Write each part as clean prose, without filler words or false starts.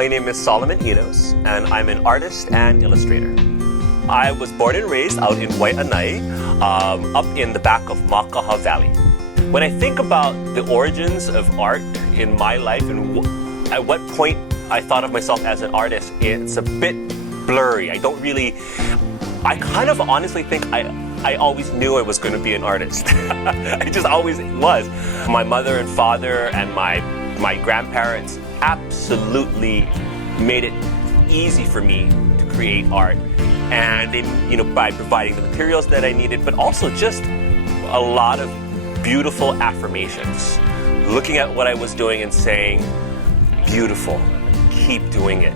My name is Solomen Enos, and I'm an artist and illustrator. I was born and raised out in Waianae, up in the back of Makaha Valley. When I think about the origins of art in my life and at what point I thought of myself as an artist, it's a bit blurry. I kind of honestly think I always knew I was going to be an artist. I just always was. My mother and father and my grandparents absolutely made it easy for me to create art. And by providing the materials that I needed, but also just a lot of beautiful affirmations. Looking at what I was doing and saying, beautiful, keep doing it.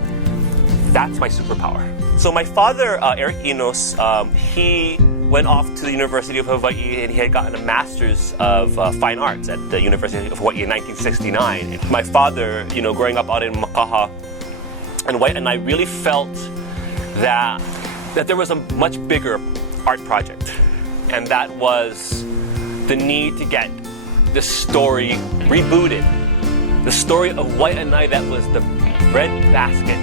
That's my superpower. So my father, Eric Enos, he went off to the University of Hawaii and he had gotten a Master's of Fine Arts at the University of Hawaii in 1969. My father, growing up out in Makaha and Waianae, really felt that there was a much bigger art project, and that was the need to get the story rebooted. The story of Waianae that was the breadbasket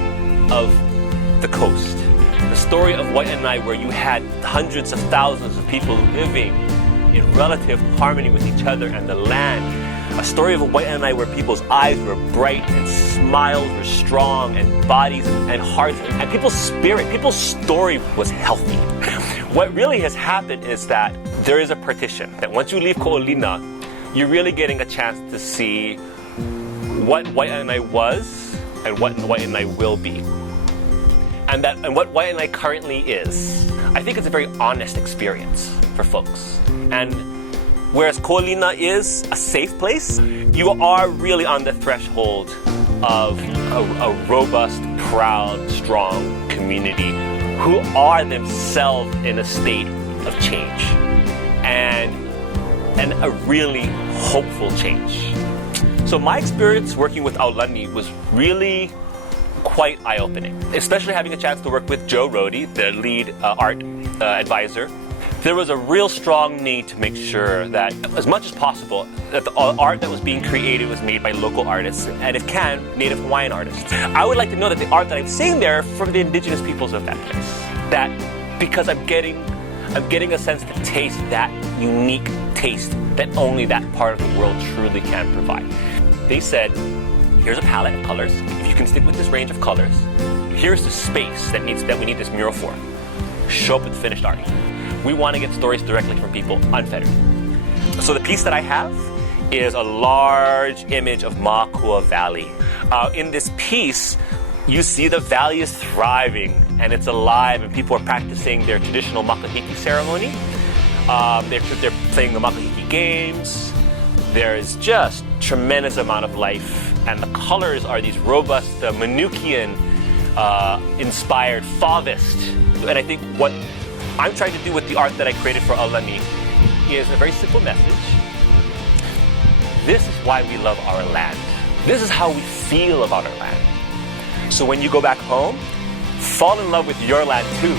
of the coast. The story of Waianae where you had hundreds of thousands of people living in relative harmony with each other and the land. A story of Waianae where people's eyes were bright and smiles were strong and bodies and hearts and people's spirit, people's story was healthy. What really has happened is that there is a partition, that once you leave Ko'olina, you're really getting a chance to see what Waianae was and what Waianae will be. And what Waianae currently is. I think it's a very honest experience for folks. And whereas Ko'olina is a safe place, you are really on the threshold of a robust, proud, strong community who are themselves in a state of change and a really hopeful change. So my experience working with Aulani was really quite eye-opening, especially having a chance to work with Joe Rohde, the lead art advisor. There was a real strong need to make sure that, as much as possible, that the art that was being created was made by local artists, and if can, Native Hawaiian artists. I would like to know that the art that I'm seeing there from the indigenous peoples of that place. That because I'm getting a sense to taste that unique taste that only that part of the world truly can provide. They said, here's a palette of colors. If you can stick with this range of colors, here's the space that we need this mural for. Show up with finished art. We want to get stories directly from people, unfettered. So the piece that I have is a large image of Makua Valley. In this piece, you see the valley is thriving and it's alive and people are practicing their traditional makahiki ceremony. They're playing the makahiki games. There's just tremendous amount of life, and the colors are these robust Manukian inspired Fauvist. And I think what I'm trying to do with the art that I created for Aulani is a very simple message. This is why we love our land. This is how we feel about our land. So when you go back home, fall in love with your land too.